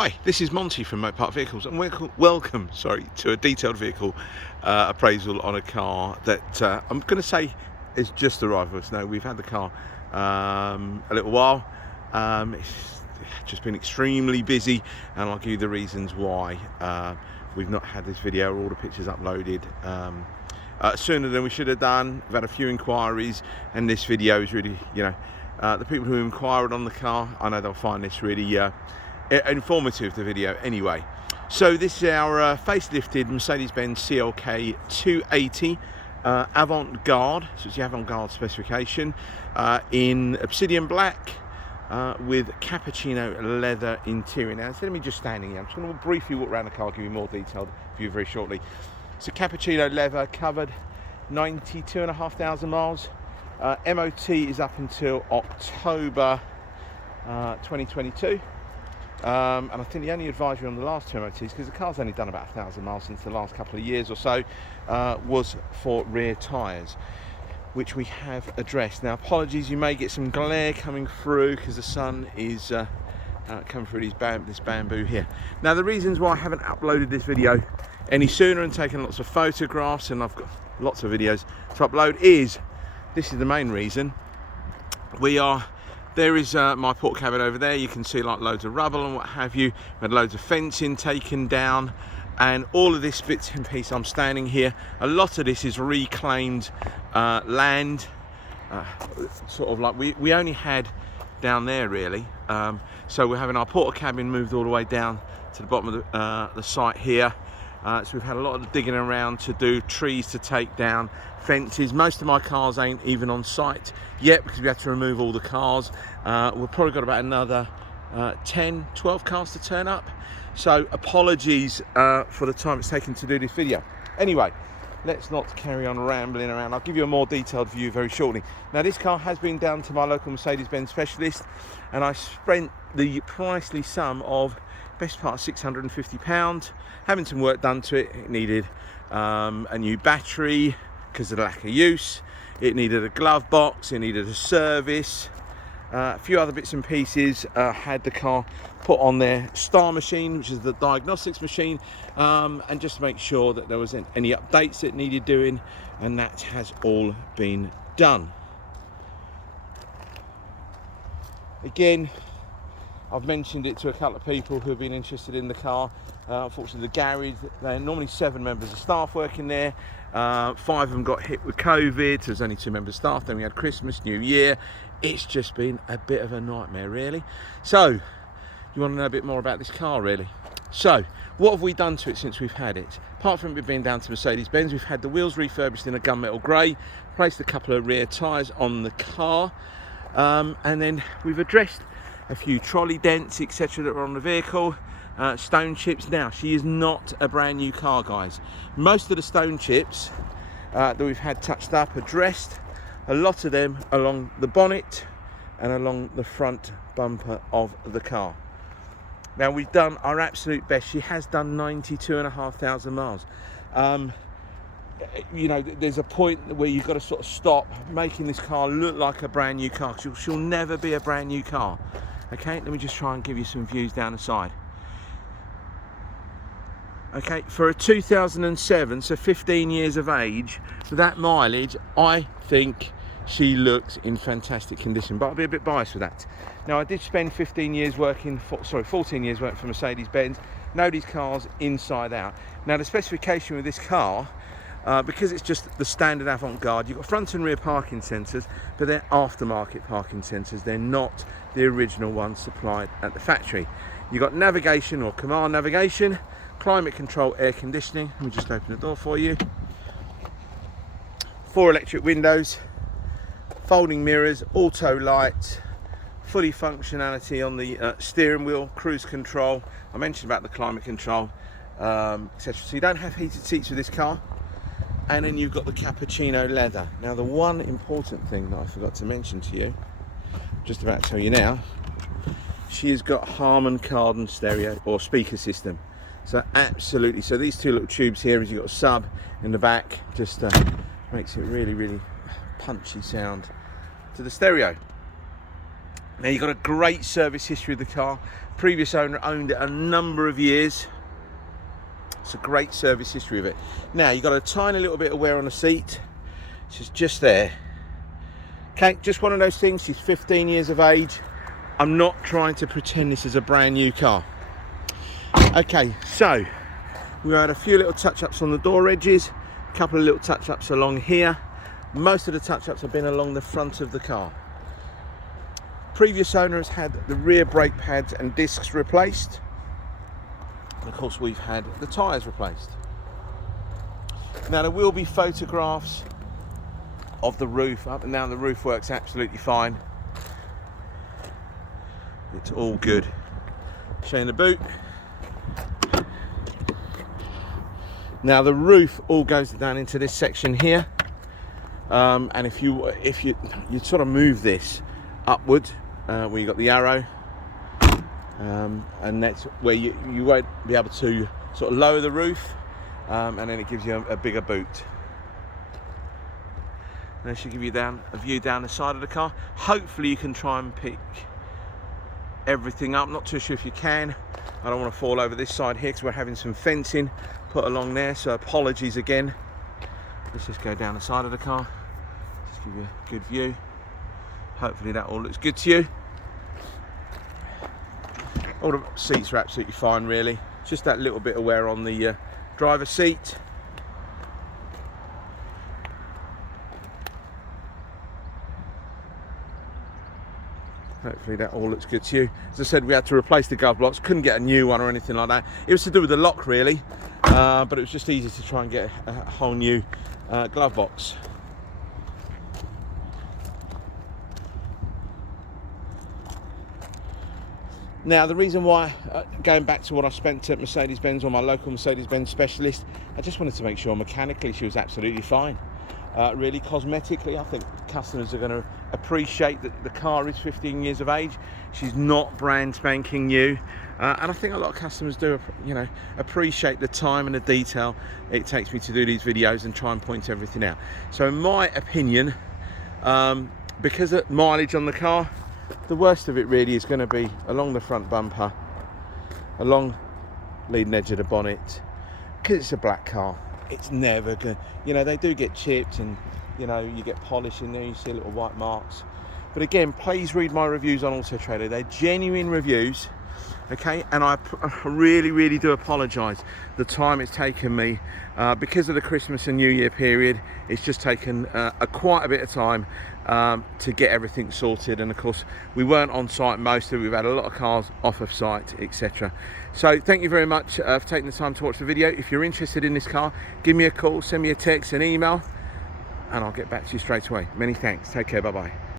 Hi, this is Monty from Mopart Vehicles, and welcome to a detailed vehicle appraisal on a car that I'm going to say is just arrived with us. No, we've had the car a little while. It's just been extremely busy, and I'll give you the reasons why we've not had this video or all the pictures uploaded sooner than we should have done. We've had a few inquiries, and this video is really, the people who inquired on the car, I know they'll find this really informative, the video anyway. So this is our facelifted Mercedes-Benz CLK 280 Avantgarde. So it's the Avantgarde specification in obsidian black with cappuccino leather interior. Now instead of me just standing here, I'm just going to briefly walk around the car, give you a more detailed view very shortly. It's a cappuccino leather, covered 92,500 miles. MOT is up until October 2022. And I think the only advisory on the last two MOTs, because the car's only done about 1,000 miles since the last couple of years or so, was for rear tyres, which we have addressed. Now apologies, you may get some glare coming through because the sun is coming through this bamboo here. Now the reasons why I haven't uploaded this video any sooner and taken lots of photographs, and I've got lots of videos to upload, is this is the main reason. There is my port cabin over there. You can see like loads of rubble and what have you. We had loads of fencing taken down, and all of this bits and pieces. I'm standing here. A lot of this is reclaimed land, sort of like we only had down there really. So we're having our port cabin moved all the way down to the bottom of the site here. So we've had a lot of digging around to do, trees to take down, fences. Most of my cars ain't even on site yet because we had to remove all the cars. We've probably got about another 10, 12 cars to turn up. So apologies for the time it's taken to do this video. Anyway, let's not carry on rambling around. I'll give you a more detailed view very shortly. Now this car has been down to my local Mercedes-Benz specialist, and I spent the pricely sum of best part of £650, having some work done to it. It needed a new battery because of the lack of use. It needed a glove box, it needed a service, a few other bits and pieces. Had the car put on their star machine, which is the diagnostics machine, and just to make sure that there wasn't any updates that needed doing, and that has all been done. Again, I've mentioned it to a couple of people who have been interested in the car. Unfortunately, the garage, there are normally 7 members of staff working there. 5 of them got hit with COVID, so there's only 2 members of staff. Then we had Christmas, New Year. It's just been a bit of a nightmare, really. So, you want to know a bit more about this car, really? So, what have we done to it since we've had it? Apart from it being down to Mercedes-Benz, we've had the wheels refurbished in a gunmetal grey, placed a couple of rear tyres on the car, and then we've addressed a few trolley dents, etc. that were on the vehicle, stone chips. Now, she is not a brand new car, guys. Most of the stone chips that we've had touched up, addressed, a lot of them along the bonnet and along the front bumper of the car. Now, we've done our absolute best. She has done 92,500 miles. There's a point where you've got to sort of stop making this car look like a brand new car. She'll never be a brand new car. Okay, let me just try and give you some views down the side. Okay, for a 2007, so 15 years of age, with that mileage, I think she looks in fantastic condition, but I'll be a bit biased with that. Now, I did spend 14 years working for Mercedes-Benz. Know these cars inside out. Now, the specification with this car, because it's just the standard Avantgarde, you've got front and rear parking sensors, but they're aftermarket parking sensors. They're not the original ones supplied at the factory. You've got navigation or command navigation, climate control, air conditioning. Let me just open the door for you. 4 electric windows, folding mirrors, auto light, fully functionality on the steering wheel, cruise control. I mentioned about the climate control, etc. So you don't have heated seats with this car. And then you've got the cappuccino leather. Now, the one important thing that I forgot to mention to you, just about to tell you now, she has got Harman Kardon stereo or speaker system. So absolutely, so these 2 little tubes here, as you've got a sub in the back, just makes it really, really punchy sound to the stereo. Now you've got a great service history of the car. Previous owner owned it a number of years. It's a great service history of it. Now you've got a tiny little bit of wear on the seat. She's just there. Okay, just one of those things. She's 15 years of age. I'm not trying to pretend this is a brand new car. Okay, so we had a few little touch-ups on the door edges, a couple of little touch-ups along here. Most of the touch-ups have been along the front of the car. Previous owner has had the rear brake pads and discs replaced. And of course we've had the tyres replaced. Now there will be photographs of the roof. Up and down the roof works absolutely fine. It's all good. Showing the boot. Now the roof all goes down into this section here, and if you sort of move this upward, where you got the arrow, and that's where you won't be able to sort of lower the roof, and then it gives you a bigger boot. And it should give you a view down the side of the car. Hopefully you can try and pick everything up. Not too sure if you can. I don't want to fall over this side here because we're having some fencing put along there, so apologies again. Let's just go down the side of the car, just give you a good view. Hopefully that all looks good to you. All the seats are absolutely fine really. Just that little bit of wear on the driver's seat. Hopefully that all looks good to you. As I said, we had to replace the glove box. Couldn't get a new one or anything like that. It was to do with the lock really, but it was just easy to try and get a whole new glove box. Now the reason why, going back to what I spent at Mercedes-Benz, or my local Mercedes-Benz specialist, I just wanted to make sure mechanically she was absolutely fine. Really cosmetically, I think customers are going to appreciate that the car is 15 years of age. She's not brand spanking new, and I think a lot of customers do, appreciate the time and the detail it takes me to do these videos and try and point everything out. So in my opinion, because of mileage on the car, the worst of it really is going to be along the front bumper, along leading edge of the bonnet, because it's a black car. It's never good. They do get chipped, and you get polish in there, you see little white marks. But again, please read my reviews on Auto Trader. They're genuine reviews, okay? And I really do apologise the time it's taken me, because of the Christmas and New Year period. It's just taken quite a bit of time to get everything sorted, and of course we weren't on site most of it. We've had a lot of cars off of site, etc. So thank you very much for taking the time to watch the video. If you're interested in this car, give me a call, send me a text, an email, and I'll get back to you straight away. Many thanks. Take care. Bye bye.